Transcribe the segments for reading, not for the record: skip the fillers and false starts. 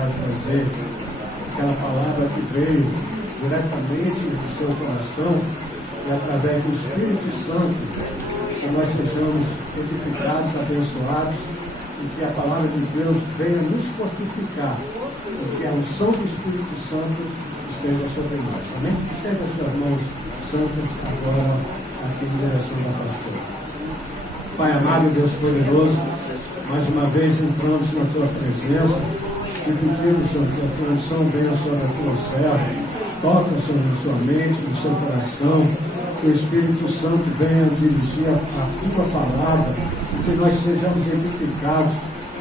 vai trazer aquela palavra que veio diretamente do seu coração e através do Espírito Santo, que nós sejamos edificados, abençoados e que a palavra de Deus venha nos fortificar e que a unção do Espírito Santo esteja sobre nós. Amém? Estenda as suas mãos santas agora aqui em direção da pastora. Pai amado, Deus poderoso, mais uma vez entramos na tua presença e pedimos, Senhor, que a tua unção venha sobre a tua serva, toca, Senhor, na sua mente, no seu coração, que o Espírito Santo venha dirigir a tua palavra e que nós sejamos edificados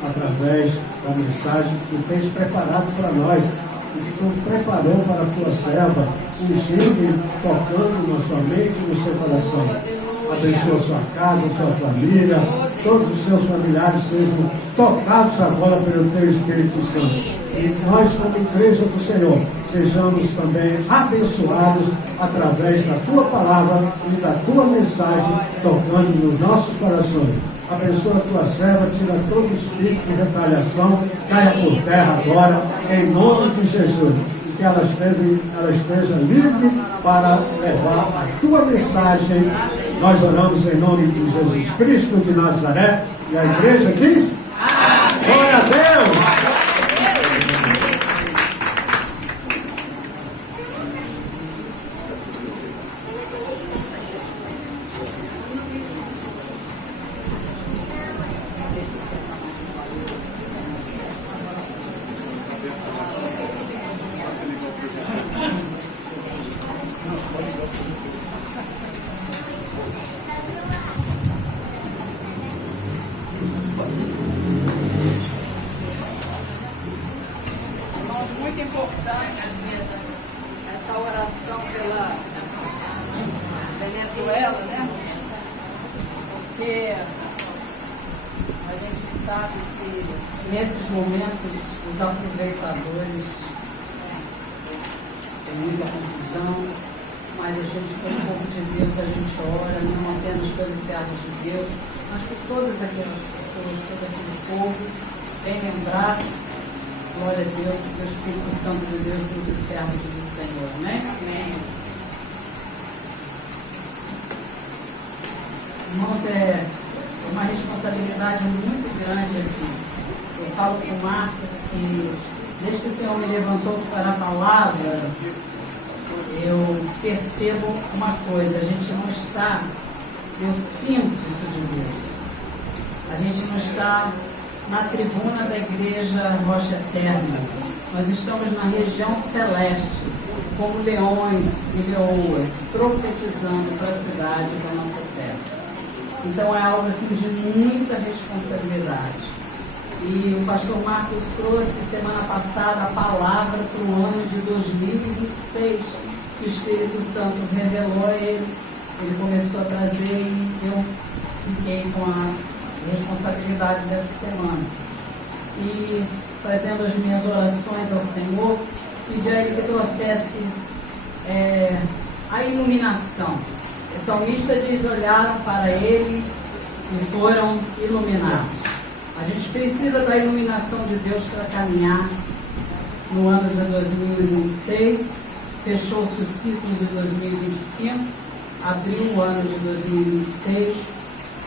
através da mensagem que tu tens preparado para nós e que tu preparou para a tua serva, ungindo e tocando na sua mente e no seu coração. Abençoa a sua casa, a sua família, todos os seus familiares sejam tocados agora pelo teu Espírito Santo. E nós, como igreja do Senhor, sejamos também abençoados através da tua palavra e da tua mensagem, tocando nos nossos corações. Abençoa a tua serva, tira todo espírito de retaliação, caia por terra agora, em nome de Jesus. E que ela esteja livre para levar a tua mensagem. Nós oramos em nome de Jesus Cristo de Nazaré. E a igreja diz: amém. Glória a Deus! Muito importante essa oração pela Venezuela, né? Porque a gente sabe que nesses momentos os aproveitadores tem muita confusão, mas a gente, como povo de Deus, a gente ora não apenas pelos servos de Deus, mas por todas aquelas pessoas, todo aquele povo, vem lembrar. Glória a Deus, que o Espírito Santo de Deus nos serve do Senhor, né? Amém. Irmãos, é uma responsabilidade muito grande aqui. Eu falo com o Marcos que, desde que o Senhor me levantou para a palavra, eu percebo uma coisa: a gente não está, eu sinto isso de Deus, a gente não está na tribuna da igreja Rocha Eterna. Nós estamos na região celeste, como leões e leoas, profetizando para a cidade da nossa terra. Então é algo assim de muita responsabilidade. E o pastor Marcos trouxe semana passada a palavra para o ano de 2026, que o Espírito Santo revelou a ele. Ele começou a trazer e eu fiquei com a responsabilidade dessa semana. E fazendo as minhas orações ao Senhor, pedi a Ele que trouxesse a iluminação. O salmista diz: olharam para Ele e foram iluminados. A gente precisa da iluminação de Deus para caminhar no ano de 2026. Fechou-se o ciclo de 2025, abriu o ano de 2026.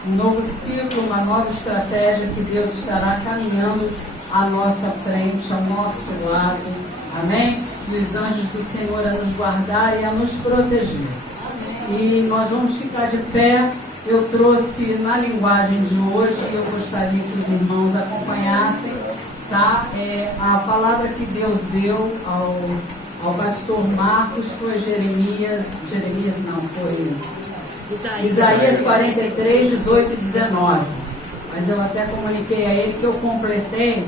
Um novo ciclo, uma nova estratégia que Deus estará caminhando à nossa frente, ao nosso lado. Amém? E os anjos do Senhor a nos guardar e a nos proteger. Amém. E nós vamos ficar de pé. Eu trouxe na linguagem de hoje, eu gostaria que os irmãos acompanhassem, tá? A palavra que Deus deu ao pastor Marcos foi Isaías 43, 18 e 19. Mas eu até comuniquei a ele que eu completei,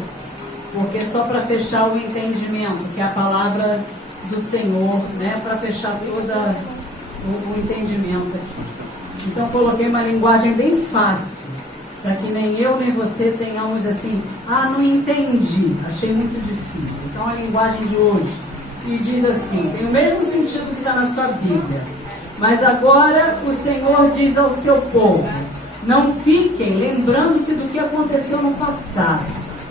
porque só para fechar o entendimento, que é a palavra do Senhor, né? Para fechar todo o entendimento aqui. Então coloquei uma linguagem bem fácil, para que nem eu nem você tenhamos assim: não entendi, achei muito difícil. Então a linguagem de hoje, e diz assim, tem o mesmo sentido que está na sua Bíblia. Mas agora o Senhor diz ao seu povo: não fiquem lembrando-se do que aconteceu no passado.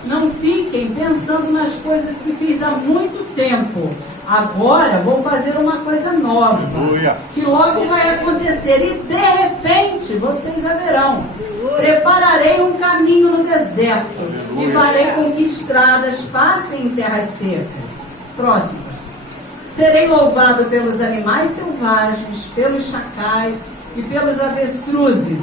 Não fiquem pensando nas coisas que fiz há muito tempo. Agora vou fazer uma coisa nova, que logo vai acontecer, e de repente vocês a verão. Prepararei um caminho no deserto e farei com que estradas passem em terras secas. Próximo. Serei louvado pelos animais selvagens, pelos chacais e pelos avestruzes,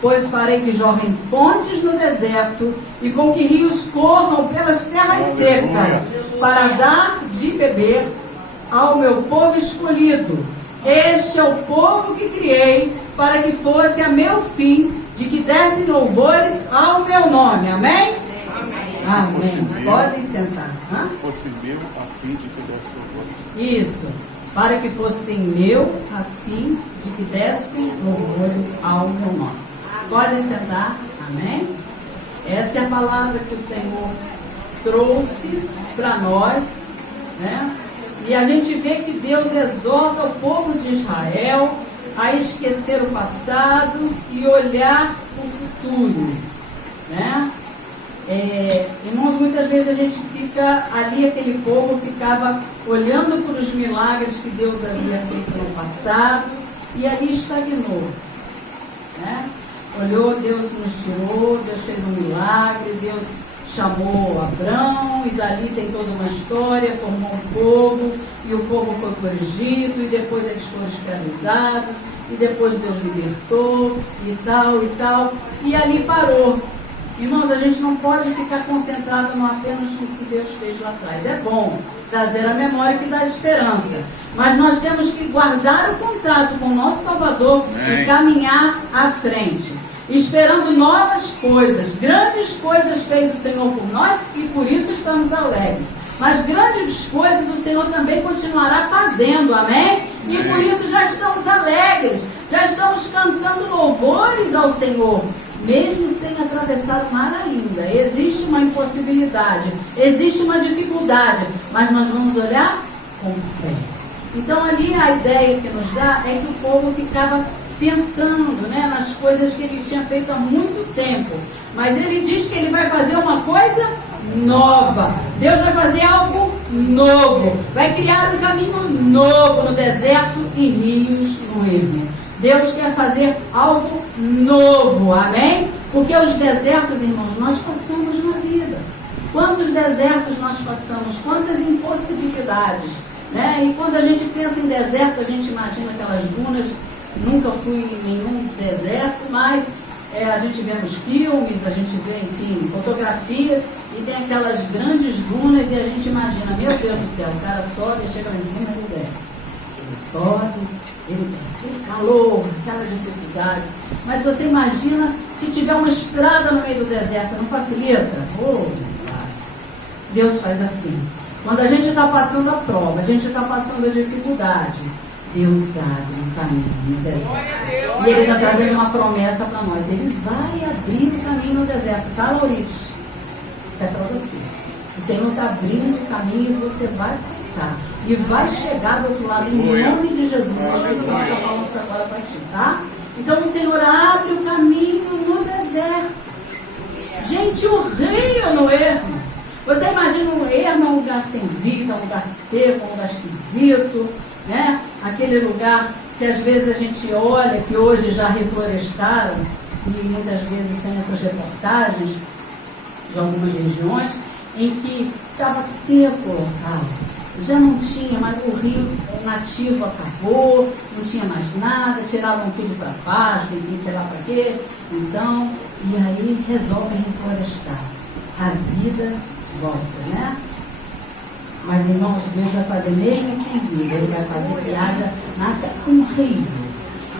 pois farei que jorrem fontes no deserto e com que rios corram pelas terras secas, para dar de beber ao meu povo escolhido. Este é o povo que criei, para que fosse a meu fim, de que dessem louvores ao meu nome. Amém? Amém. Podem sentar. Fosse meu, a fim de que desse louvores. Isso. Para que fossem meu, a fim de que dessem louvores ao meu nome. Podem sentar. Amém? Essa é a palavra que o Senhor trouxe para nós, né? E a gente vê que Deus exorta o povo de Israel a esquecer o passado e olhar o futuro, né? Irmãos, muitas vezes a gente fica ali, aquele povo ficava olhando para os milagres que Deus havia feito no passado e ali estagnou, né? Olhou, Deus nos tirou, Deus fez um milagre, Deus chamou Abrão, e dali tem toda uma história, formou um povo, e o povo foi para o Egito, e depois eles foram escravizados, e depois Deus libertou, e tal, e ali parou. Irmãos, a gente não pode ficar concentrado no apenas no que Deus fez lá atrás. É bom trazer a memória que dá esperança, mas nós temos que guardar o contato com o nosso Salvador e caminhar à frente, esperando novas coisas. Grandes coisas fez o Senhor por nós e por isso estamos alegres. Mas grandes coisas o Senhor também continuará fazendo, amém? E por isso já estamos alegres, já estamos cantando louvores ao Senhor, mesmo sem atravessar o mar ainda. Existe uma impossibilidade, existe uma dificuldade, mas nós vamos olhar com fé. Então ali a ideia que nos dá é que o povo ficava pensando, né, nas coisas que ele tinha feito há muito tempo, mas ele diz que ele vai fazer uma coisa nova. Deus vai fazer algo novo, vai criar um caminho novo no deserto e rios no ermo. Deus quer fazer algo novo, amém? Porque os desertos, irmãos, nós passamos na vida. Quantos desertos nós passamos, quantas impossibilidades, né? E quando a gente pensa em deserto, a gente imagina aquelas dunas. Nunca fui em nenhum deserto, mas a gente vê nos filmes, a gente vê, enfim, fotografia, e tem aquelas grandes dunas e a gente imagina, meu Deus do céu, o cara sobe, chega lá em cima e desce. Ele sobe, ele desce, aquele calor, aquela dificuldade. Mas você imagina se tiver uma estrada no meio do deserto, não facilita? Deus faz assim. Quando a gente está passando a prova, a gente está passando a dificuldade, Deus abre um caminho no deserto. E Ele está trazendo uma promessa para nós. Ele vai abrir o caminho no deserto. Tá, Laurice? Isso é para você. O Senhor está abrindo o caminho e você vai passar. E vai chegar do outro lado em nome de Jesus. A pessoa está falando isso agora para ti, tá? Então o Senhor abre o caminho no deserto. Gente, o rio no ermo. Você imagina um ermo, um lugar sem vida, um lugar seco, um lugar esquisito, né? Aquele lugar que às vezes a gente olha, que hoje já reflorestaram, e muitas vezes tem essas reportagens de algumas regiões, em que estava seco o local, já não tinha, mas o rio nativo acabou, não tinha mais nada, tiraram tudo para pasto, enfim, sei lá para quê. Então, e aí resolvem reflorestar. A vida volta, né? Mas, irmãos, Deus vai fazer mesmo sem vida. Ele vai fazer que haja, nasça um rio.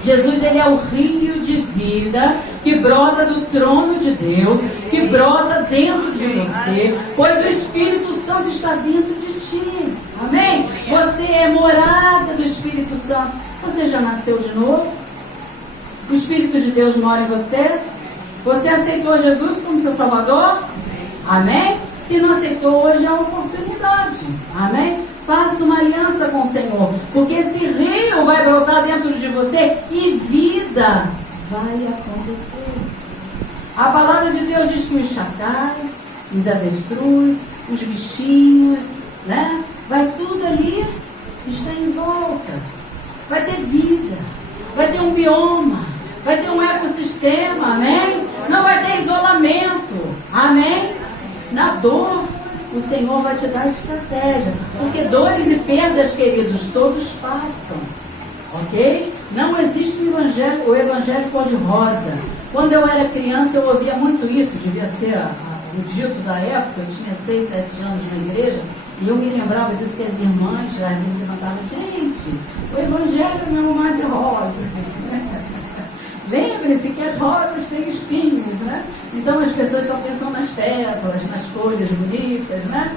Jesus, Ele é o rio de vida que brota do trono de Deus, que brota dentro de você, pois o Espírito Santo está dentro de ti. Amém? Você é morada do Espírito Santo. Você já nasceu de novo? O Espírito de Deus mora em você? Você aceitou Jesus como seu Salvador? Amém? Se não aceitou, hoje é uma oportunidade. Amém? Faça uma aliança com o Senhor, porque esse rio vai brotar dentro de você e vida vai acontecer. A palavra de Deus diz que os chacais os avestruz, os bichinhos, né? Vai tudo ali estar em volta. Vai ter vida, vai ter um bioma, vai ter um ecossistema, amém? Não vai ter isolamento, amém? Na dor, o Senhor vai te dar estratégia, porque dores e perdas, queridos, todos passam, ok? Não existe o evangelho cor-de-rosa. Quando eu era criança, eu ouvia muito isso, devia ser o dito da época, eu tinha 6, 7 anos na igreja, e eu me lembrava disso que as irmãs já me levantavam, gente, o evangelho não é um mar de rosas. Lembre-se que as rosas têm espinhos, né? Então as pessoas só pensam nas pétalas, nas folhas bonitas, né?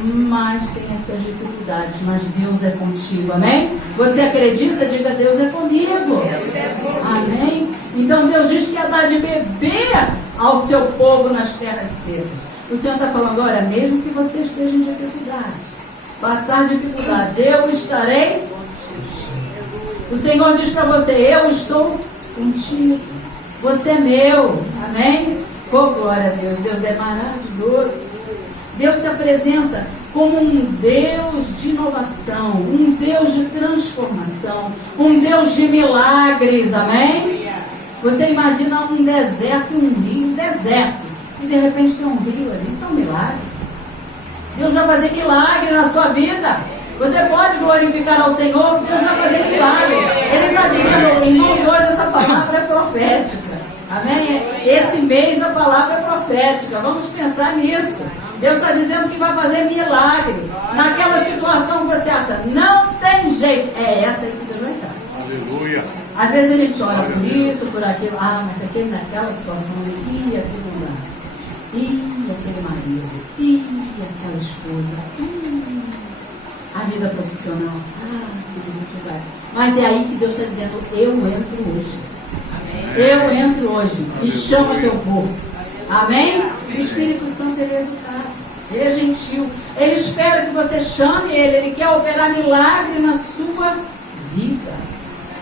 Mas tem as suas dificuldades, mas Deus é contigo, amém? Você acredita? Diga, Deus é comigo, amém? Então Deus diz que ia dar de beber ao seu povo nas terras secas. O Senhor está falando, olha, mesmo que você esteja em dificuldade, passar dificuldade, eu estarei contigo. O Senhor diz para você, eu estou contigo, você é meu, amém? Oh, glória a Deus, Deus é maravilhoso. Deus se apresenta como um Deus de inovação, um Deus de transformação, um Deus de milagres, amém? Você imagina um deserto e um rio, um deserto, e de repente tem um rio ali, isso é um milagre. Deus vai fazer milagre na sua vida. Você pode glorificar ao Senhor, Deus vai fazer milagre. Ele está dizendo, irmãos, hoje essa palavra é profética, amém? Esse mês a palavra é profética, vamos pensar nisso. Deus está dizendo que vai fazer milagre. Naquela situação que você acha, não tem jeito. É essa aí que Deus vai estar. Aleluia. Às vezes a gente ora por isso, por aquilo. Ah, mas aquele naquela situação ali, aquilo não dá. Aquele marido. Aquela esposa. A vida profissional. Que dificuldade. Mas é aí que Deus está dizendo, eu entro hoje. Eu entro hoje. Me chama que eu vou. Amém? O Espírito Santo, ele é educado, ele é gentil, ele espera que você chame ele quer operar milagre na sua vida.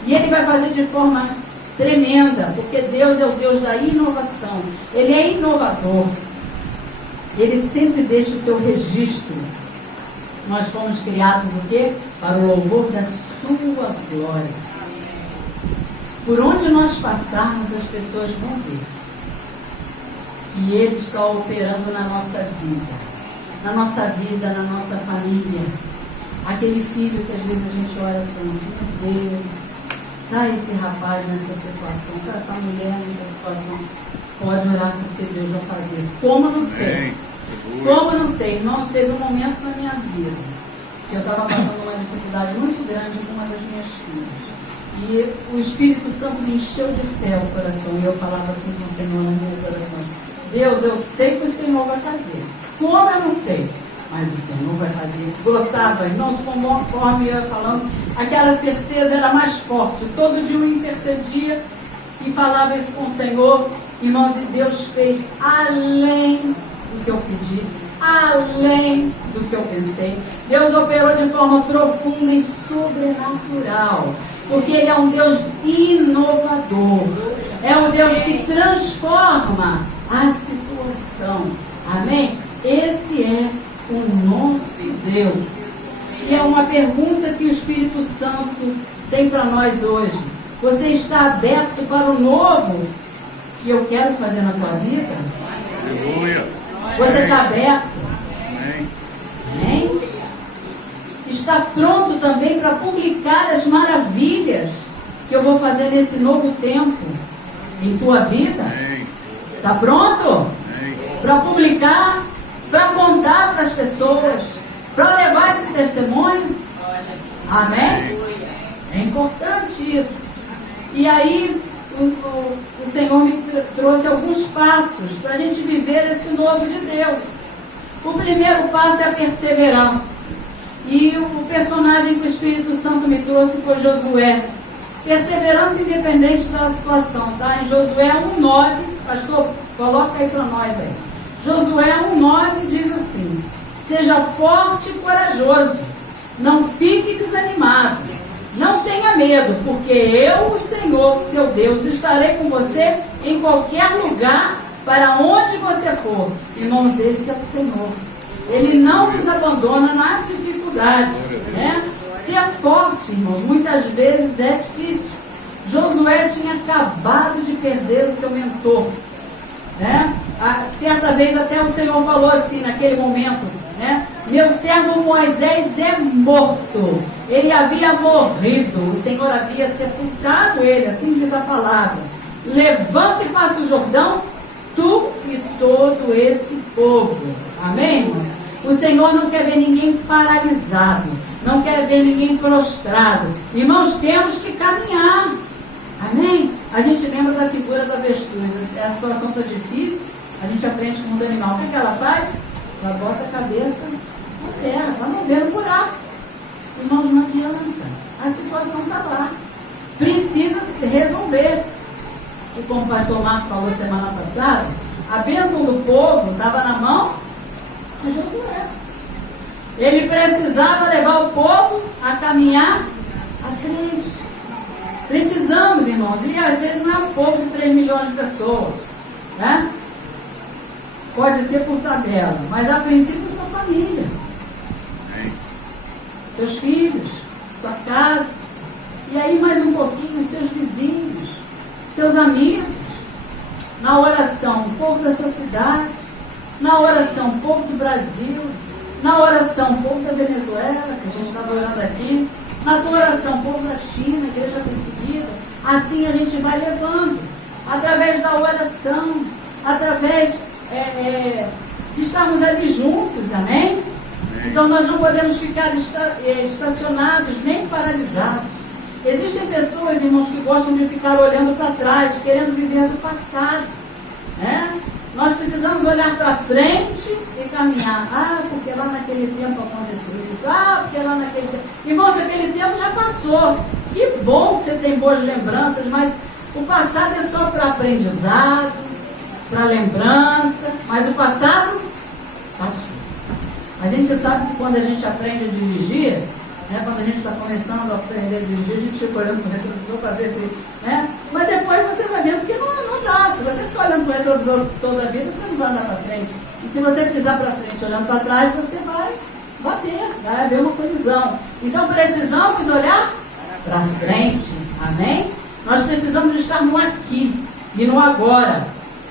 E ele vai fazer de forma tremenda, porque Deus é o Deus da inovação, ele é inovador, ele sempre deixa o seu registro. Nós fomos criados o quê? Para o louvor da sua glória. Por onde nós passarmos, as pessoas vão ver. E Ele está operando na nossa vida, na nossa família. Aquele filho que às vezes a gente olha tanto, meu Deus, está esse rapaz nessa situação, está essa mulher nessa situação. Pode orar porque Deus vai fazer. Como não sei? Como não sei? Irmãos, teve um momento na minha vida que eu estava passando uma dificuldade muito grande com uma das minhas filhas. E o Espírito Santo me encheu de fé o coração. E eu falava assim com o Senhor nas minhas orações. Deus, eu sei que o Senhor vai fazer. Como eu não sei, mas o Senhor vai fazer. Brotava, irmãos, conforme eu ia falando, aquela certeza era mais forte. Todo dia eu intercedia e falava isso com o Senhor. Irmãos, e Deus fez além do que eu pedi, além do que eu pensei. Deus operou de forma profunda e sobrenatural. Porque Ele é um Deus inovador. É um Deus que transforma a situação. Amém? Esse é o nosso Deus. E é uma pergunta que o Espírito Santo tem para nós hoje. Você está aberto para o novo que eu quero fazer na tua vida? Aleluia. Você está aberto? Amém. Amém? Está pronto também para publicar as maravilhas que eu vou fazer nesse novo tempo em tua vida? Está pronto? Para publicar, para contar para as pessoas, para levar esse testemunho? Amém? É importante isso. E aí o Senhor me trouxe alguns passos para a gente viver esse novo de Deus. O primeiro passo é a perseverança. E o personagem que o Espírito Santo me trouxe foi Josué. Perseverança independente da situação, tá? Em Josué 1,9, pastor, coloca aí para nós aí. Josué 1,9 diz assim: seja forte e corajoso, não fique desanimado, não tenha medo, porque eu, o Senhor, seu Deus, estarei com você em qualquer lugar para onde você for. Irmãos, esse é o Senhor. Ele não nos abandona na dificuldade, né? Ser forte, irmãos, muitas vezes é difícil. Josué tinha acabado de perder o seu mentor, né? Certa vez até o Senhor falou assim, naquele momento, né? Meu servo Moisés é morto. Ele havia morrido. O Senhor havia sepultado ele, assim diz a palavra. Levanta e passa o Jordão, tu e todo esse povo. Amém, irmãos? O Senhor não quer ver ninguém paralisado, não quer ver ninguém prostrado. Irmãos, temos que caminhar. Amém? A gente lembra da figura da avestruz. A situação está difícil, a gente aprende com o animal. O que ela faz? Ela bota a cabeça na terra, para não ver no buraco. Irmãos, não adianta. A situação está lá. Precisa se resolver. E como o pastor Marcos falou semana passada, a bênção do povo estava na mão de Josué. Ele precisava levar o povo a caminhar à frente. Precisamos, irmãos, e às vezes não é um povo de 3 milhões de pessoas, né? Pode ser por tabela, mas a princípio sua família, seus filhos, sua casa, e aí mais um pouquinho seus vizinhos, seus amigos. Na oração, o povo da sua cidade. Na oração, o povo do Brasil. Na oração, o povo da Venezuela, que a gente estava orando aqui. Na tua oração, o povo da China, igreja perseguida. Assim a gente vai levando, através da oração, através de estarmos ali juntos, amém? Então nós não podemos ficar estacionados, nem paralisados. Existem pessoas, irmãos, que gostam de ficar olhando para trás, querendo viver do passado, né? Nós precisamos olhar para frente e caminhar. Ah, porque lá naquele tempo aconteceu isso. Ah, porque lá naquele tempo... Irmãos, aquele tempo já passou. Que bom que você tem boas lembranças, mas o passado é só para aprendizado, para lembrança, mas o passado passou. A gente sabe que quando a gente aprende a dirigir, né, quando a gente está começando a aprender a dirigir, a gente fica olhando para o retrovisor para ver se... Né? Mas depois você vai vendo que não dá. Se você ficar olhando para o retrovisor toda a vida, você não vai andar para frente. E se você pisar para frente olhando para trás, você vai bater, vai haver uma colisão. Então precisamos olhar para frente. Amém? Nós precisamos estar no aqui e no agora.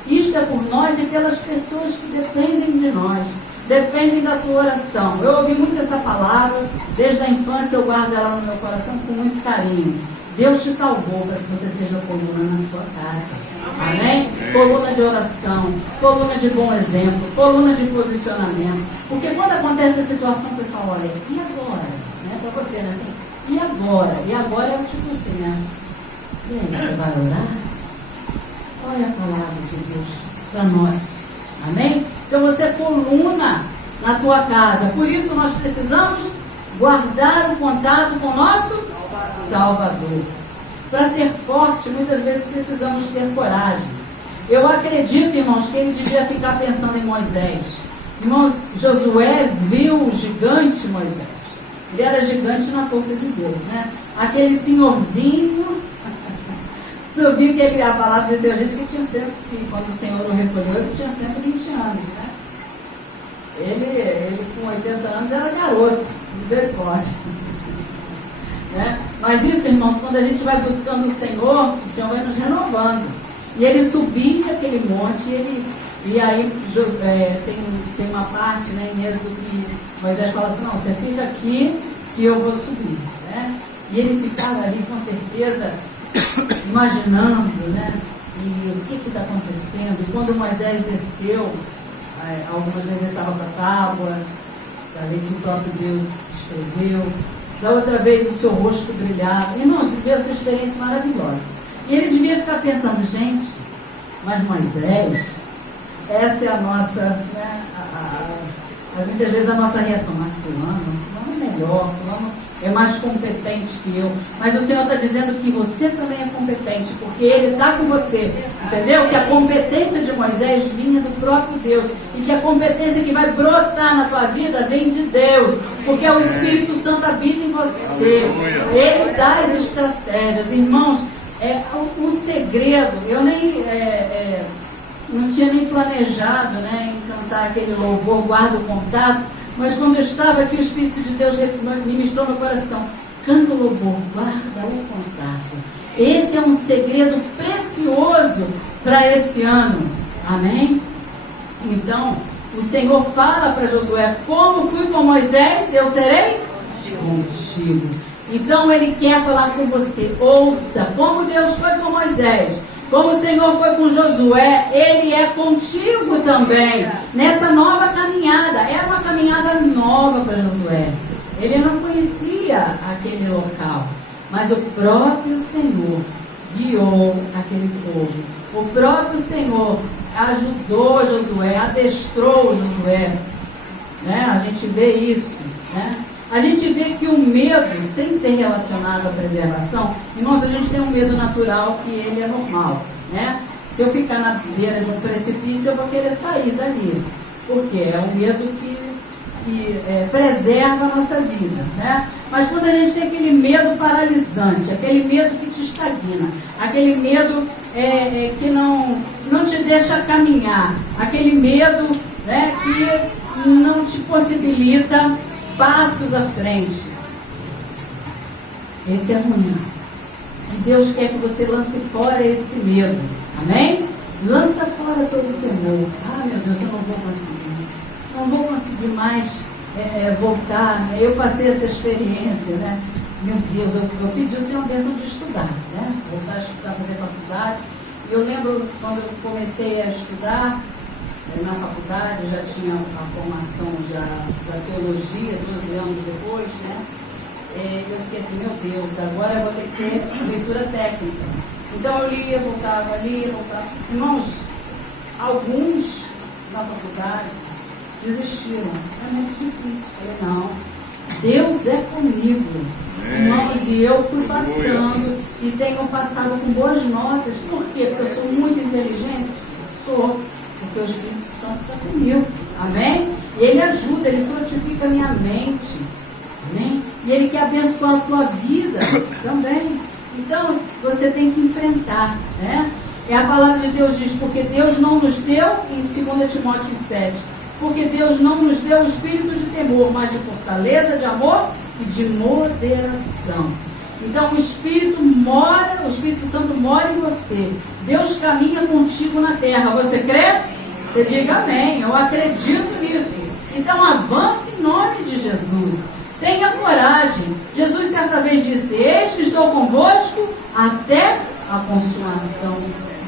Isto é por nós e pelas pessoas que dependem de nós. Dependem da tua oração. Eu ouvi muito essa palavra, desde a infância eu guardo ela no meu coração com muito carinho. Deus te salvou para que você seja coluna na sua casa. Amém? Coluna de oração, coluna de bom exemplo, coluna de posicionamento. Porque quando acontece a situação, o pessoal olha, e agora? Né? Para você, né? Assim, e agora? E agora é tipo assim, né? E aí, você vai orar? Olha a palavra de Deus para nós. Amém? Então você é coluna na tua casa. Por isso nós precisamos guardar o contato com o nosso Salvador. Para ser forte, muitas vezes precisamos ter coragem. Eu acredito, irmãos, que ele devia ficar pensando em Moisés. Irmãos, Josué viu o gigante Moisés. Ele era gigante na força de Deus, né? Aquele senhorzinho subiu, que ele, a palavra de Deus diz que tinha sempre, que quando o Senhor o recolheu, ele tinha 120 anos, né? Ele com 80 anos era garoto, misericórdia. Né? Mas isso, irmãos, quando a gente vai buscando o Senhor vai nos renovando. E ele subia aquele monte, e aí tem uma parte, né, em Êxodo, que Moisés fala assim, não, você fica aqui que eu vou subir. Né? E ele ficava ali com certeza imaginando, né, e o que está acontecendo. E quando Moisés desceu, algumas vezes ele estava com a tábua, a lei que o próprio Deus escreveu. Da outra vez o seu rosto brilhava. Irmãos, viveu essa experiência maravilhosa. E ele devia ficar pensando, gente, mas Moisés, essa é a nossa, né, muitas vezes a nossa reação, mas fulano é melhor, fulano é mais competente que eu. Mas o Senhor está dizendo que você também é competente, porque Ele está com você. Entendeu? Que a competência de Moisés vinha do próprio Deus. E que a competência que vai brotar na tua vida vem de Deus. Porque o Espírito Santo habita em você. Ele dá as estratégias. Irmãos, o segredo, eu nem não tinha nem planejado, né, em cantar aquele louvor, guarda o contato, mas quando eu estava aqui, o Espírito de Deus ministrou meu coração. Canta o louvor, guarda o contato. Esse é um segredo precioso para esse ano. Amém? Então, o Senhor fala para Josué: como fui com Moisés, eu serei contigo. Então Ele quer falar com você. Ouça, como Deus foi com Moisés, como o Senhor foi com Josué, Ele é contigo também, nessa nova caminhada. É uma caminhada nova para Josué. Ele não conhecia aquele local, mas o próprio Senhor guiou aquele povo. O próprio Senhor ajudou Josué, adestrou Josué, né? A gente vê isso, né? A gente vê que o medo, sem ser relacionado à preservação, irmãos, a gente tem um medo natural que ele é normal, né? Se eu ficar na beira de um precipício, eu vou querer sair dali, porque é um medo que preserva a nossa vida, né? Mas quando a gente tem aquele medo paralisante, aquele medo que te estagna, aquele medo que não te deixa caminhar, aquele medo, né, que não te possibilita passos à frente, esse é ruim. E Deus quer que você lance fora esse medo, amém? Lança fora todo o temor. Ah, meu Deus, eu não vou conseguir mais voltar. Eu passei essa experiência, né? Meu Deus, eu pedi o Senhor a bênção de estudar, né? Voltar a estudar, fazer faculdade. Eu lembro quando eu comecei a estudar na faculdade, eu já tinha a formação da teologia, 12 anos depois, né? Eu fiquei assim, meu Deus, agora eu vou ter que ter leitura técnica. Então eu lia, voltava ali, voltava. Irmãos, alguns na faculdade desistiram. É muito difícil. Eu falei, não, Deus é comigo. Irmãos, e eu fui passando e tenho passado com boas notas. Por quê? Porque eu sou muito inteligente? Sou. Porque o Espírito Santo está comigo. Amém? E Ele ajuda, Ele frutifica a minha mente. Amém? E Ele quer abençoar a tua vida também. Então, você tem que enfrentar, né? A palavra de Deus diz, porque Deus não nos deu, em 2 Timóteo 7, porque Deus não nos deu o espírito de temor, mas de fortaleza, de amor e de moderação. Então o Espírito Santo mora em você. Deus caminha contigo na terra. Você crê? Você diga amém. Eu acredito nisso. Então avance em nome de Jesus. Tenha coragem. Jesus certa vez disse, eis que estou convosco até a consumação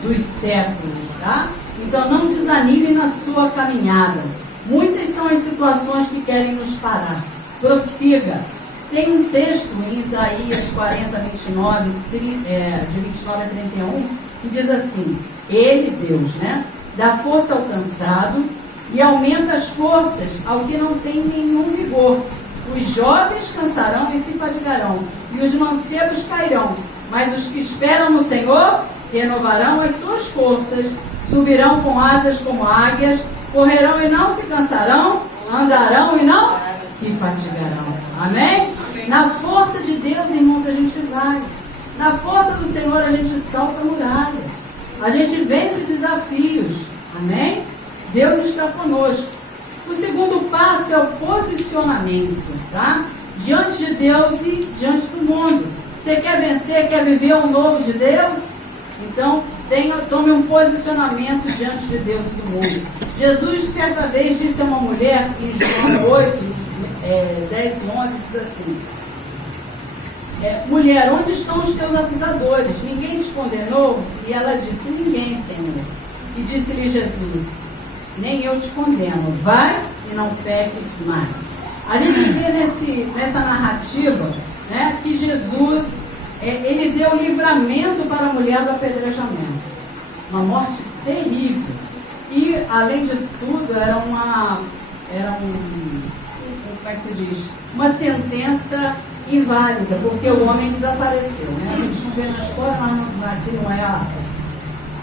dos séculos, tá? Então não desanime na sua caminhada. Muitas são as situações que querem nos parar. Prossiga. Tem um texto em Isaías 40, 29, de 29 a 31, que diz assim, Ele, Deus, né, dá força ao cansado e aumenta as forças ao que não tem nenhum vigor. Os jovens cansarão e se fatigarão, e os mancebos cairão, mas os que esperam no Senhor renovarão as suas forças, subirão com asas como águias, correrão e não se cansarão, andarão e não se fatigarão. Amém? Na força de Deus, irmãos, a gente vai. Na força do Senhor, a gente salta muralhas. A gente vence desafios. Amém? Deus está conosco. O segundo passo é o posicionamento, tá? Diante de Deus e diante do mundo. Você quer vencer, quer viver o novo de Deus? Então, tome um posicionamento diante de Deus e do mundo. Jesus, certa vez, disse a uma mulher, em João 8, 10, 11, diz assim, mulher, onde estão os teus acusadores? Ninguém te condenou? E ela disse, ninguém, Senhor. E disse-lhe Jesus, nem eu te condeno, vai e não peques mais. A gente vê nessa narrativa, né, que Jesus, ele deu livramento para a mulher do apedrejamento. Uma morte terrível. E, além de tudo, era como é que se diz? Uma sentença inválida, porque o homem desapareceu, né? A gente não vê na história, mas aqui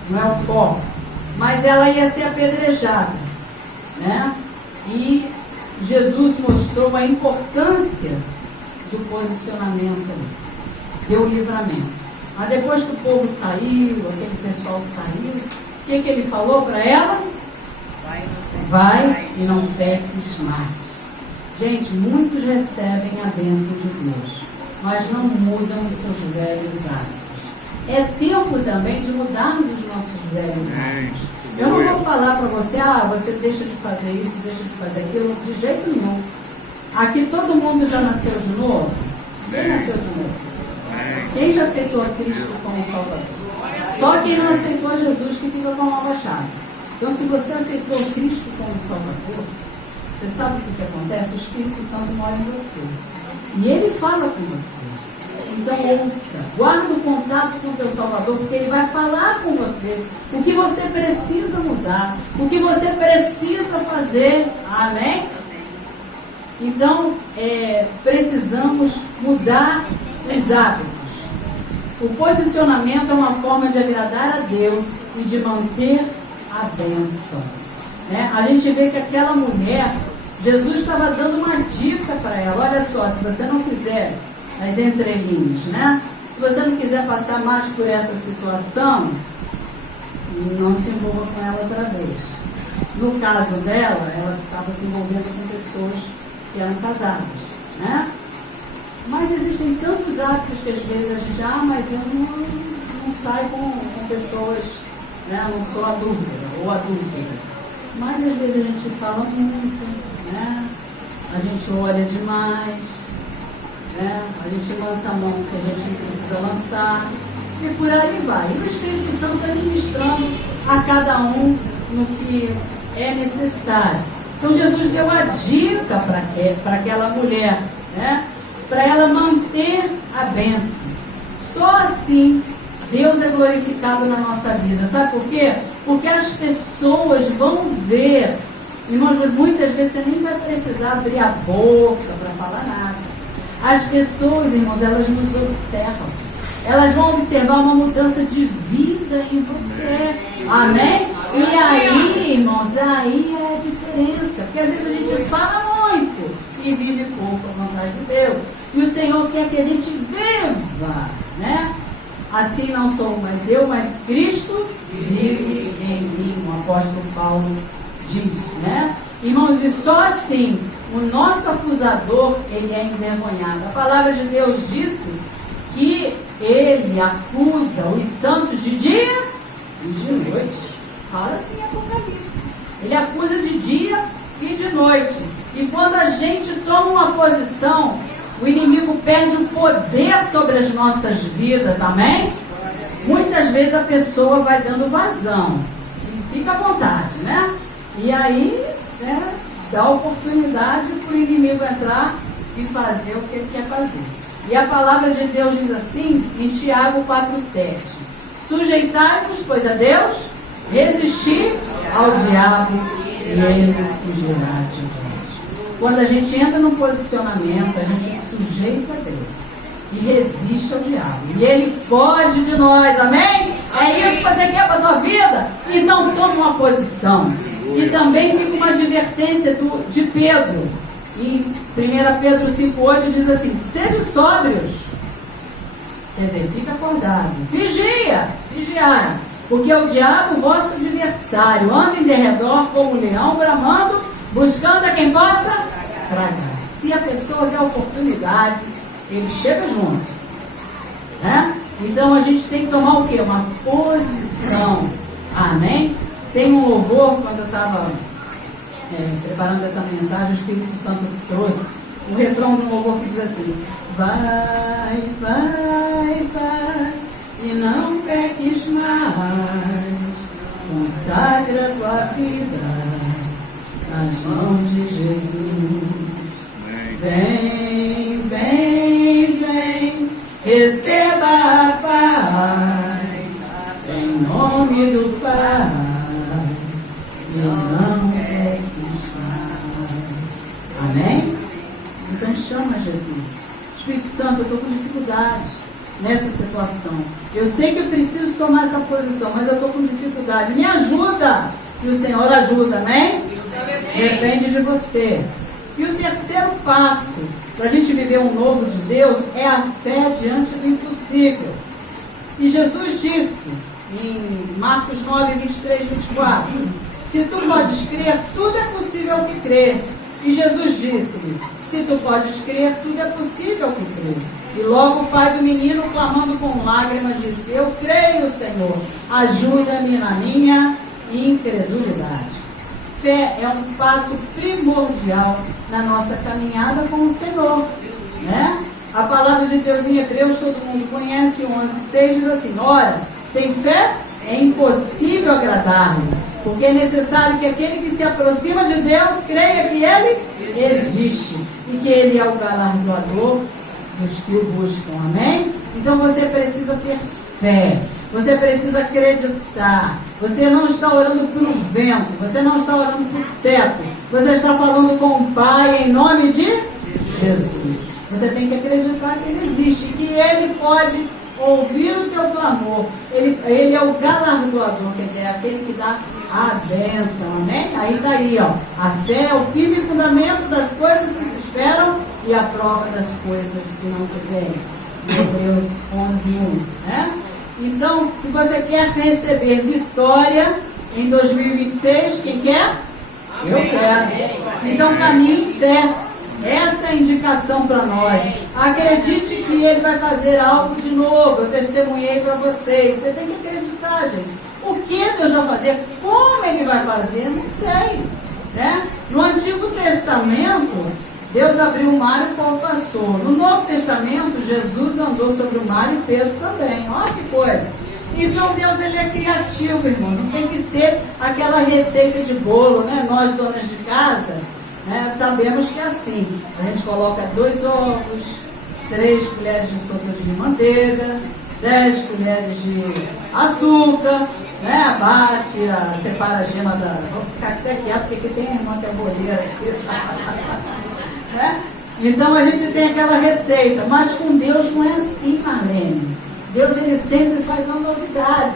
não é o foco. Mas ela ia ser apedrejada, né? E Jesus mostrou a importância do posicionamento ali. Deu livramento. Mas depois que o povo saiu, aquele pessoal saiu, O que ele falou para ela? Vai e não peques mais. Gente, muitos recebem a bênção de Deus, mas não mudam os seus velhos hábitos. É tempo também de mudarmos os nossos velhos hábitos. Eu não vou falar para você, você deixa de fazer isso, deixa de fazer aquilo, de jeito nenhum. Aqui todo mundo já nasceu de novo? Quem nasceu de novo? Quem já aceitou a Cristo como Salvador? Só quem não aceitou a Jesus que fica com a mão abaixada. Então, se você aceitou Cristo como Salvador, você sabe o que acontece? O Espírito Santo mora em você. E ele fala com você. Então, ouça. Guarda o contato com o teu Salvador, porque ele vai falar com você o que você precisa mudar, o que você precisa fazer. Amém? Então, precisamos mudar os hábitos. O posicionamento é uma forma de agradar a Deus e de manter a bênção. Né? A gente vê que aquela mulher, Jesus estava dando uma dica para ela. Olha só, se você não quiser, as entrelinhas, né? Se você não quiser passar mais por essa situação, não se envolva com ela outra vez. No caso dela, ela estava se envolvendo com pessoas que eram casadas, né? Mas existem tantos hábitos que às vezes a gente, mas eu não saio com pessoas, né? Não sou adúltera ou adúltera. Mas às vezes a gente fala muito, né? A gente olha demais, né? A gente lança a mão que a gente precisa lançar, e por aí vai. E o Espírito Santo está ministrando a cada um no que é necessário. Então Jesus deu a dica para aquela mulher, né? Para ela manter a bênção. Só assim Deus é glorificado na nossa vida. Sabe por quê? Porque as pessoas vão ver. Irmãos, muitas vezes você nem vai precisar abrir a boca para falar nada. As pessoas, irmãos, elas nos observam. Elas vão observar uma mudança de vida em você. Amém? E aí, irmãos, aí é a diferença. Porque às vezes a gente fala muito e vive pouco a vontade de Deus. E o Senhor quer que a gente viva, né? Assim não sou mais eu, mas Cristo vive em mim, o apóstolo Paulo diz, né? Irmãos, e só assim o nosso acusador, ele é envergonhado. A palavra de Deus disse que ele acusa os santos de dia e de noite. Fala assim em Apocalipse. Ele acusa de dia e de noite. E quando a gente toma uma posição, o inimigo perde o poder sobre as nossas vidas, amém? Muitas vezes a pessoa vai dando vazão. E fica à vontade, né? E aí, dá oportunidade para o inimigo entrar e fazer o que ele quer fazer. E a palavra de Deus diz assim, em Tiago 4,7: sujeitai-vos, pois, a Deus, resistir ao diabo, e ele fugirá de vós. Quando a gente entra no posicionamento, a gente sujeita a Deus e resiste ao diabo. E ele foge de nós, amém? É isso que você quer para a tua vida? Então toma uma posição. E também fica uma advertência de Pedro. Em 1 Pedro 5,8 diz assim: sede sóbrios. Quer dizer, fica acordado. Vigiai. Porque o diabo, vosso adversário, anda em derredor como um leão bramando, buscando a quem possa tragar. Se a pessoa der oportunidade, ele chega junto, né? Então a gente tem que tomar o quê? Uma posição. Amém? Tem um louvor, quando eu estava preparando essa mensagem, o Espírito Santo trouxe um refrão de um louvor que diz assim: vai, e não peques mais, consagra tua vida nas mãos de Jesus. Vem, receba a paz, em nome do Pai, e não peques mais. Amém? Então chama Jesus. Espírito Santo, eu estou com dificuldade nessa situação. Eu sei que eu preciso tomar essa posição, mas eu estou com dificuldade. Me ajuda! E o Senhor ajuda, amém? Depende de você. E o terceiro passo para a gente viver um novo de Deus é a fé diante do impossível. E Jesus disse, em Marcos 9, 23, 24. Se tu podes crer, tudo é possível que crer. E Jesus disse-lhe, se tu podes crer, tudo é possível que crer. E logo o pai do menino, clamando com lágrimas, disse, eu creio, Senhor, ajuda-me na minha incredulidade. Fé é um passo primordial na nossa caminhada com o Senhor, né? A palavra de Deus em Hebreus, todo mundo conhece, 11:6 diz assim, ora, sem fé é impossível agradar-lhe, porque é necessário que aquele que se aproxima de Deus creia que Ele existe e que Ele é o galardoador dos que o buscam, amém? Então você precisa ter fé, você precisa acreditar, você não está orando pelo vento, você não está orando por teto, você está falando com o Pai em nome de Jesus. Você tem que acreditar que Ele existe, que Ele pode ouvir o teu clamor. Ele é o galardoador, quer dizer, é aquele que dá a bênção, amém? Aí está aí, ó. A fé é o firme fundamento das coisas que se esperam e a prova das coisas que não se veem. Hebreus 11:1, né? Então, se você quer receber vitória em 2026, quem quer? Eu quero. Então, caminhe em fé. Essa é a indicação para nós. Acredite que Ele vai fazer algo de novo. Eu testemunhei para vocês. Você tem que acreditar, gente. O que Deus vai fazer? Como Ele vai fazer? Não sei, né? No Antigo Testamento, Deus abriu o mar e o povo passou. No Novo Testamento, Jesus andou sobre o mar e Pedro também. Olha que coisa. Então Deus, Ele é criativo, irmão. Não tem que ser aquela receita de bolo, né? Nós, donas de casa, né, sabemos que é assim. A gente coloca 2 ovos, 3 colheres de sopa de manteiga, 10 colheres de açúcar, né? Bate, separa a gema da... Vou ficar até quieto, porque aqui tem a irmã que é boleira aqui. Né? Então a gente tem aquela receita, mas com Deus não é assim, Marlene. Deus, Ele sempre faz uma novidade.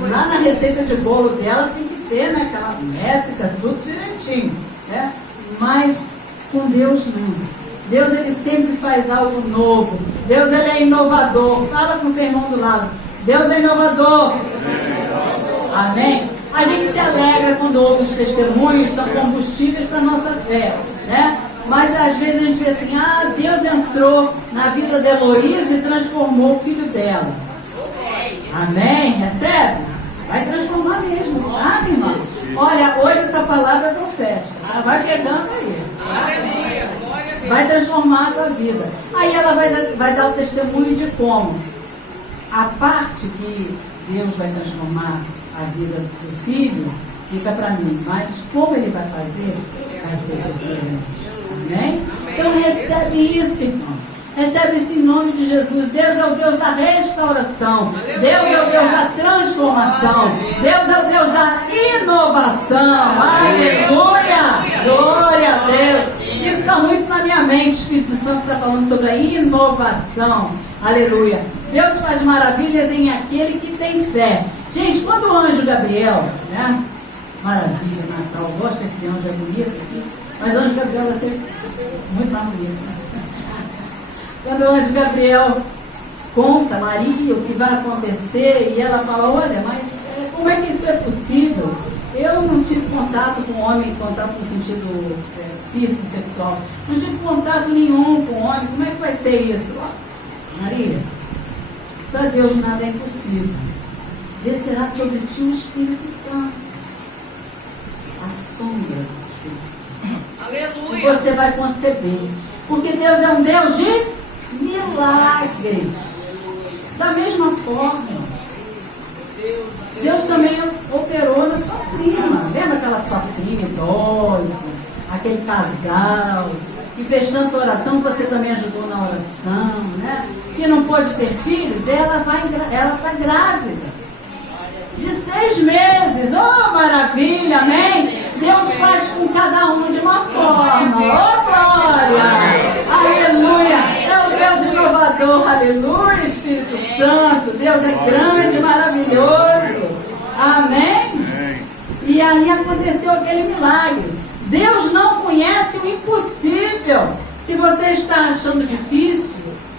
Lá na receita de bolo dela tem que ter, né, aquela métrica, tudo direitinho, né? Mas com Deus não. Deus, Ele sempre faz algo novo. Deus, Ele é inovador. Fala com o seu irmão do lado. Deus é inovador. Amém? A gente se alegra quando ouve os testemunhos, são combustíveis para a nossa fé, né? Mas às vezes a gente vê assim, Deus entrou na vida de Heloísa e transformou o filho dela. Amém? Recebe? Vai transformar mesmo, tá, irmão? Olha, hoje essa palavra é profética, tá? Vai pegando aí. Tá? Vai transformar a tua vida. Aí ela vai dar o testemunho de como. A parte que Deus vai transformar a vida do filho, fica para mim. Mas como Ele vai fazer, vai ser diferente. Amém? Então recebe isso, irmão. Recebe isso em nome de Jesus. Deus é o Deus da restauração. Deus é o Deus da transformação. Deus é o Deus da inovação. Aleluia! Glória a Deus. Isso está muito na minha mente. O Espírito Santo está falando sobre a inovação. Aleluia. Deus faz maravilhas em aquele que tem fé. Gente, quando o anjo Gabriel, né? Maravilha, Natal. Eu gosto desse anjo, é bonito aqui. Mas o anjo Gabriel vai ser muito mais bonito, né? Quando o anjo Gabriel conta a Maria o que vai acontecer, e ela fala, olha, mas como é que isso é possível? Eu não tive contato com homem, contato no sentido físico, sexual. Não tive contato nenhum com homem. Como é que vai ser isso? Maria, para Deus nada é impossível. Descerá sobre ti o Espírito Santo. A sombra do Espírito Santo. Aleluia! E você vai conceber. Porque Deus é um Deus de milagres. Da mesma forma, Deus também operou na sua prima. Lembra aquela sua prima idosa, aquele casal que fez tanta oração, você também ajudou na oração, né? Que não pôde ter filhos, ela está grávida de 6 meses. Oh, maravilha, amém? Deus faz com cada um de uma forma. Oh, glória! Aleluia! É o Deus inovador, aleluia, Espírito Santo. Deus é grande, maravilhoso. Amém? E aí aconteceu aquele milagre. Deus não conhece o impossível. Se você está achando difícil,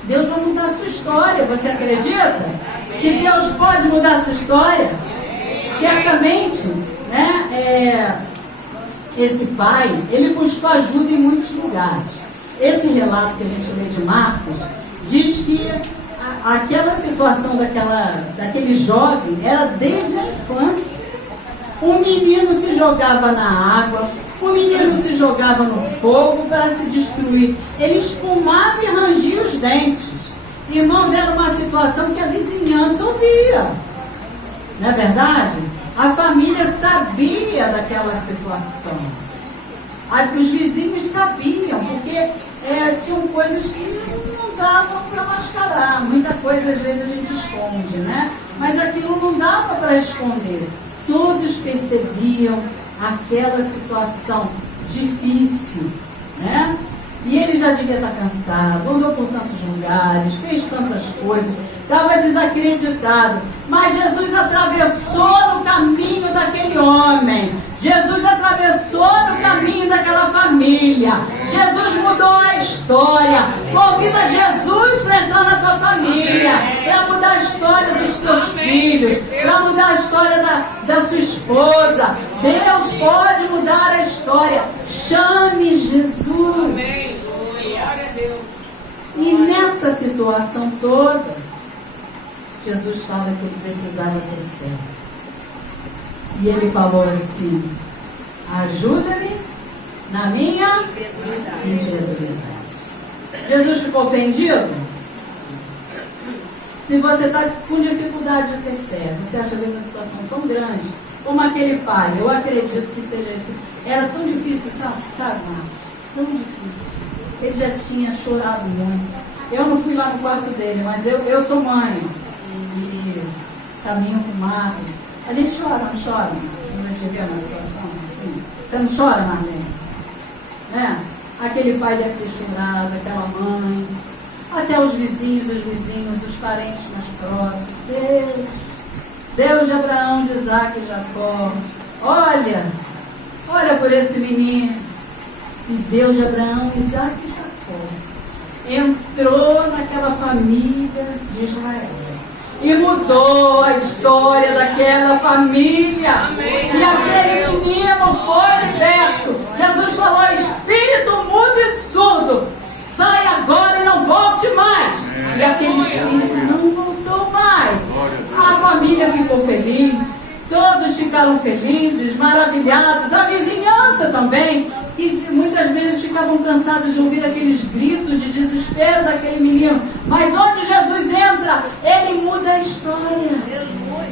Deus vai mudar a sua história. Você acredita que Deus pode mudar a sua história? certamente, né, esse pai, ele buscou ajuda em muitos lugares. Esse relato que a gente lê de Marcos diz que aquela situação daquele jovem era desde a infância. O menino se jogava na água, o menino se jogava no fogo para se destruir. Ele espumava e rangia os dentes. Irmãos, era uma situação que a vizinhança ouvia. Não é verdade? A família sabia daquela situação. Os vizinhos sabiam, porque tinham coisas que não davam para mascarar. Muita coisa às vezes a gente esconde, né? Mas aquilo não dava para esconder. Todos percebiam aquela situação difícil, né? E ele já devia estar cansado, andou por tantos lugares, fez tantas coisas, estava desacreditado. Mas Jesus atravessou no caminho daquele homem. Jesus atravessou no caminho daquela família. Jesus mudou a história. Convida Jesus para entrar na tua família, para mudar a história dos teus filhos, para mudar a história da sua esposa. Deus pode mudar a história. Chame Jesus. Amém. Glória a Deus. E nessa situação toda, Jesus fala que ele precisava ter fé. E ele falou assim: ajuda-me na minha incredulidade. Jesus ficou ofendido? Se você está com dificuldade de ter fé, você acha que é uma situação tão grande, como aquele pai, eu acredito que seja isso. Era tão difícil, sabe, Marcos? Tão difícil. Ele já tinha chorado muito. Eu não fui lá no quarto dele, mas eu sou mãe. E caminho com o Marcos. A gente chora, não chora? Quando a gente vê uma situação assim. Você não chora, Marlene? Né? Aquele pai deve ter chorado, aquela mãe, até os vizinhos, os parentes mais próximos. Deus de Abraão, de Isaac e Jacó. Olha por esse menino. E Deus de Abraão, Isaac e Jacó entrou naquela família de Israel e mudou a história daquela família. Amém. E aquele menino foi liberto. Jesus falou: espírito mudo e surdo, sai agora e não volte mais. E aquele espírito não voltou mais. A família ficou feliz, todos ficaram felizes, maravilhados, a vizinhança também, que muitas vezes ficavam cansados de ouvir aqueles gritos de desespero daquele menino. Mas onde Jesus entra, ele muda a história.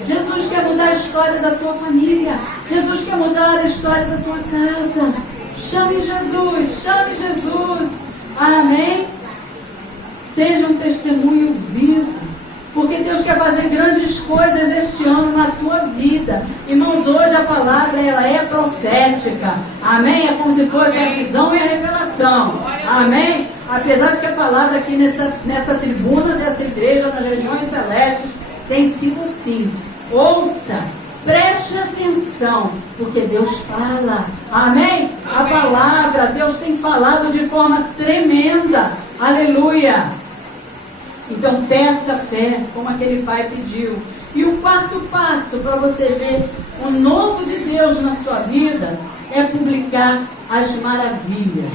Jesus quer mudar a história da tua família. Jesus quer mudar a história da tua casa. Chame Jesus, chame Jesus. Amém? Seja um testemunho vivo, porque Deus quer fazer grandes coisas este ano na tua vida. Irmãos, hoje a palavra ela é profética. Amém? É como se fosse a visão e a revelação. Amém? Apesar de que a palavra aqui nessa tribuna dessa igreja, nas regiões celestes, tem sido assim. Ouça, preste atenção, porque Deus fala. Amém? A palavra, Deus tem falado de forma tremenda. Aleluia! Então peça fé, como aquele pai pediu. E o quarto passo para você ver o novo de Deus na sua vida é publicar as maravilhas.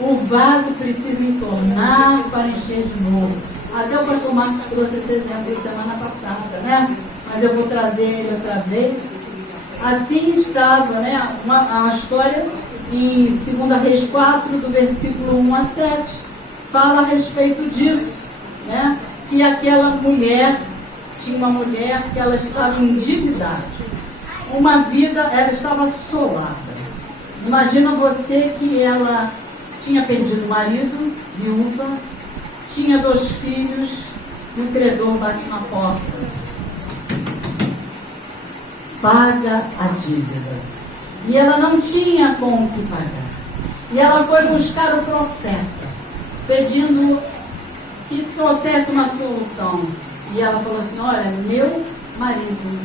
O vaso precisa entornar para encher de novo. Até o pastor Marcos trouxe esse exemplo semana passada, né? Mas eu vou trazer ele outra vez. Assim estava, né? Uma história em 2 Reis 4, do versículo 1 a 7, fala a respeito disso. Né? E aquela mulher, tinha uma mulher que ela estava endividada, ela estava assolada. Imagina você que ela tinha perdido o marido, viúva, tinha 2 filhos, e o credor bate na porta. Paga a dívida. E ela não tinha com o que pagar. E ela foi buscar o profeta, pedindo que trouxesse uma solução. E ela falou assim: olha, meu marido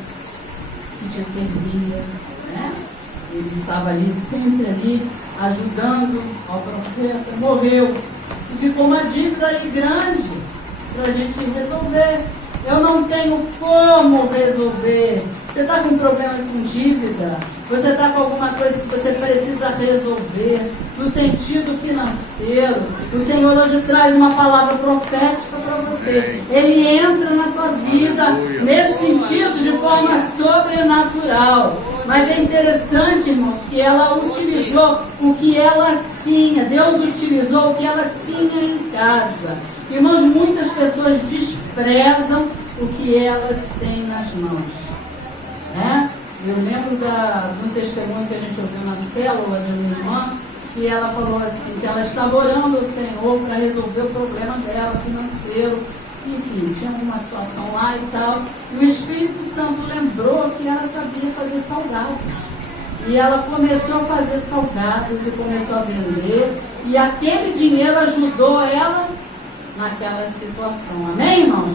que te servia, né? Ele estava ali, sempre ali, ajudando ao profeta, morreu. E ficou uma dívida ali grande para a gente resolver. Eu não tenho como resolver. Você está com problema com dívida? Você está com alguma coisa que você precisa resolver no sentido financeiro? O Senhor hoje traz uma palavra profética para você. Ele entra na tua vida nesse sentido de forma sobrenatural. Mas é interessante, irmãos, que ela utilizou o que ela tinha. Deus utilizou o que ela tinha em casa. Irmãos, muitas pessoas desprezam o que elas têm nas mãos. Né? Eu lembro de um testemunho que a gente ouviu na célula de minha irmã, que ela falou assim, que ela estava orando ao Senhor para resolver o problema dela financeiro. Enfim, tinha alguma situação lá e tal. E o Espírito Santo lembrou que ela sabia fazer salgados. E ela começou a fazer salgados e começou a vender. E aquele dinheiro ajudou ela naquela situação. Amém, irmão?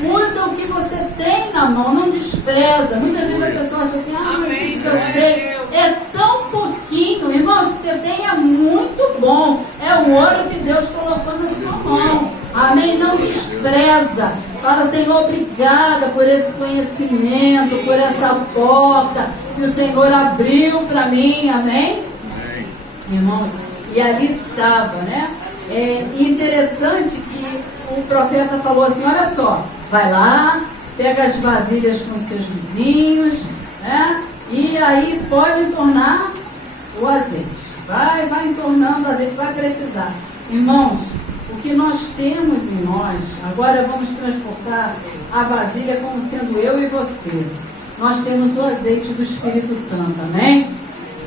Usa o que você tem na mão, não despreza. Muitas vezes a pessoa acha assim, mas isso que eu sei é tão pouquinho. Irmãos, o que você tem é muito bom. É o ouro que Deus colocou na sua mão. Amém? Não despreza. Fala, Senhor, obrigada por esse conhecimento, por essa porta que o Senhor abriu para mim. Amém? Irmãos, e ali estava, né? É interessante que o profeta falou assim, olha só, vai lá, pega as vasilhas com os seus vizinhos, né? E aí pode entornar o azeite. Vai entornando o azeite, vai precisar. Irmãos, o que nós temos em nós, agora vamos transportar a vasilha como sendo eu e você. Nós temos o azeite do Espírito Santo, amém?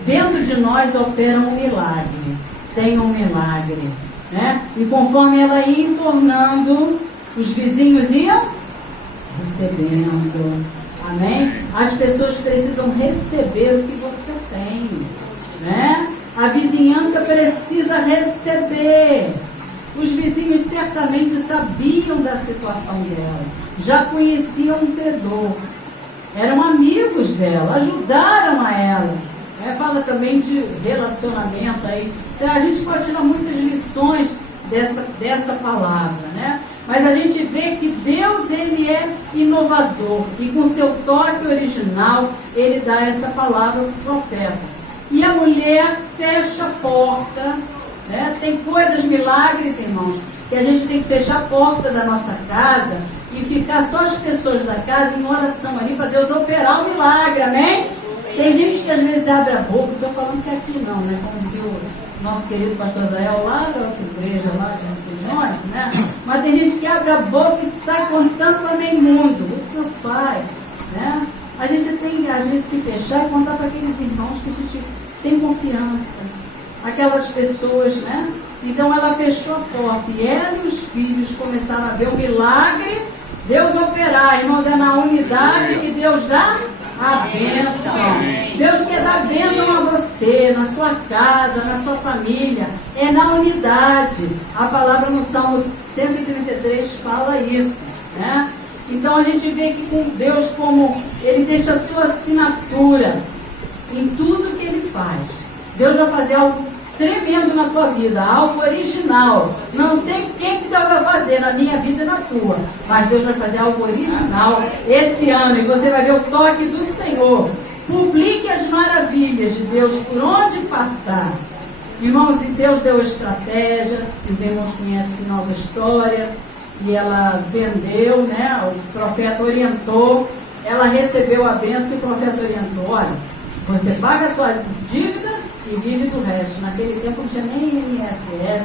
Dentro de nós opera um milagre, tem um milagre, né? E conforme ela ia entornando, os vizinhos iam recebendo, amém? As pessoas precisam receber o que você tem, né? A vizinhança precisa receber. Os vizinhos certamente sabiam da situação dela, já conheciam o credor, eram amigos dela, ajudaram a ela. Fala também de relacionamento aí. Então, a gente pode tirar muitas lições dessa palavra, né? Mas a gente vê que Deus, ele é inovador e com seu toque original, ele dá essa palavra para o profeta. E a mulher fecha a porta, né? Tem coisas, milagres, irmãos, que a gente tem que fechar a porta da nossa casa e ficar só as pessoas da casa em oração ali para Deus operar o milagre, amém? Tem gente que às vezes abre a boca, estou falando que aqui não, né? Como dizia o nosso querido pastor Zael lá da outra igreja, lá de Senhor, né? Mas tem gente que abre a boca e sai contando para meio mundo. O meu pai, né? A gente tem, às vezes, se fechar e contar para aqueles irmãos que a gente tem confiança. Aquelas pessoas, né? Então ela fechou a porta e ela e os filhos começaram a ver o milagre, Deus operar. Irmãos, é na unidade que Deus dá a bênção. Deus quer dar bênção a você, na sua casa, na sua família. É na unidade. A palavra no Salmo 133 fala isso, né? Então a gente vê que com Deus, como Ele deixa a sua assinatura em tudo que Ele faz. Deus vai fazer algo tremendo na tua vida, algo original. Não sei o que Deus vai fazer na minha vida e na tua, mas Deus vai fazer algo original esse ano e você vai ver o toque do Senhor. Publique as maravilhas de Deus por onde passar. Irmãos, e Deus deu estratégia, os irmãos conhecem o final da história, e ela vendeu, né? O profeta orientou, ela recebeu a bênção e o profeta orientou, olha, você paga a tua dívida e vive do resto. Naquele tempo não tinha nem INSS,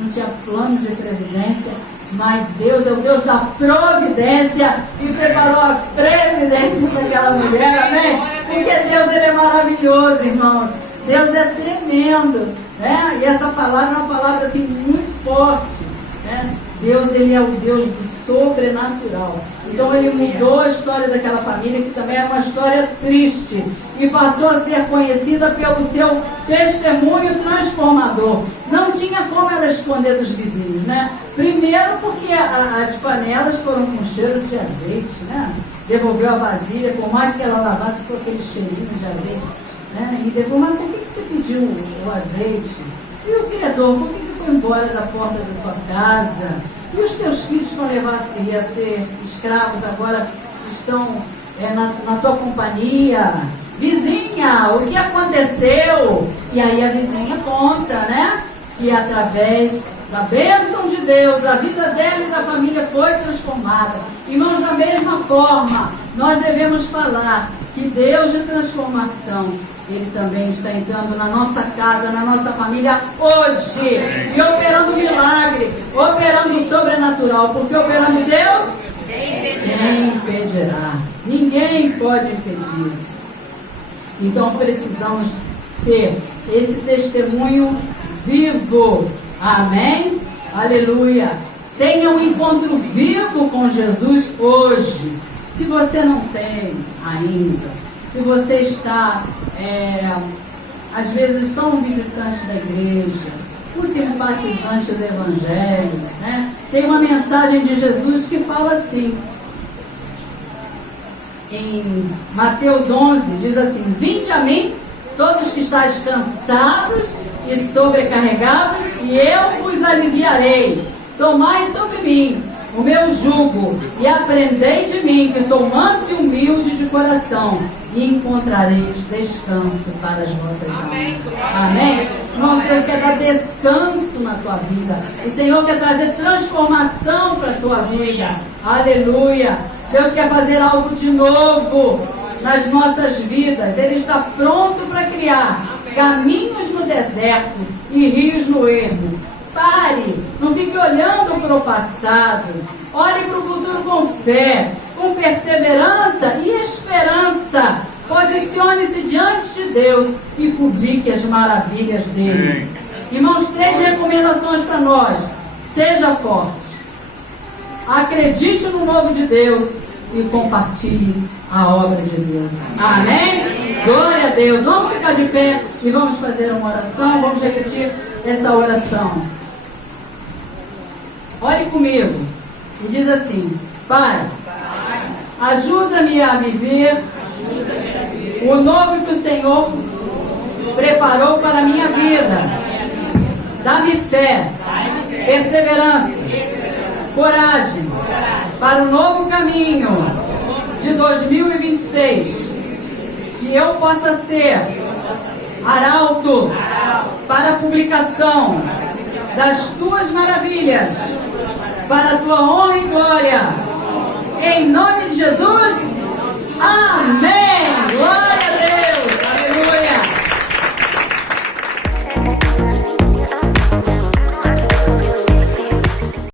não tinha plano de previdência, mas Deus é o Deus da providência e preparou a previdência para aquela mulher, amém? Porque Deus, ele é maravilhoso, irmãos. Deus é tremendo, né? E essa palavra é uma palavra assim muito forte, né? Deus, ele é o Deus do sobrenatural. Então ele mudou a história daquela família, que também era uma história triste, e passou a ser conhecida pelo seu testemunho transformador. Não tinha como ela esconder dos vizinhos, né? Primeiro porque as panelas foram com cheiro de azeite, né? Devolveu a vasilha, por mais que ela lavasse, ficou aquele cheirinho de azeite, né? E depois, mas por que você pediu o azeite? E o credor, por que foi embora da porta da tua casa? E os teus filhos que vão levar a ser escravos agora estão na tua companhia. Vizinha, o que aconteceu? E aí a vizinha conta, né? Que através da bênção de Deus, a vida dela e da família foi transformada. Irmãos, da mesma forma, nós devemos falar que Deus de transformação, Ele também está entrando na nossa casa, na nossa família hoje, e operando milagre, operando o sobrenatural, porque operando Deus, quem impedirá? Ninguém pode impedir. Então precisamos ser esse testemunho vivo. Amém? Aleluia. Tenha um encontro vivo com Jesus hoje. Se você não tem ainda, se você está, às vezes, só um visitante da igreja, um simpatizante do Evangelho, né? Tem uma mensagem de Jesus que fala assim, em Mateus 11, diz assim: vinde a mim, todos que estáis cansados e sobrecarregados, e eu vos aliviarei. Tomai sobre mim o meu jugo e aprendei de mim, que sou manso e humilde de coração, e encontrareis descanso para as vossas almas. Amém? Irmão, Deus quer dar descanso na tua vida. O Senhor quer trazer transformação para a tua vida. Aleluia. Deus quer fazer algo de novo nas nossas vidas. Ele está pronto para criar caminhos no deserto e rios no ermo. Pare, não fique olhando para o passado. Olhe para o futuro com fé, com perseverança e esperança. Posicione-se diante de Deus e publique as maravilhas dele. Irmãos, 3 recomendações para nós. Seja forte. Acredite no novo de Deus e compartilhe a obra de Deus. Amém? Glória a Deus. Vamos ficar de pé e vamos fazer uma oração. Vamos repetir essa oração. Olhe comigo e diz assim: Pai, ajuda-me a viver o novo que o Senhor preparou para a minha vida. Dá-me fé, perseverança, coragem para o novo caminho de 2026. Que eu possa ser arauto para a publicação das tuas maravilhas, para a tua honra e glória. Em nome de Jesus, amém.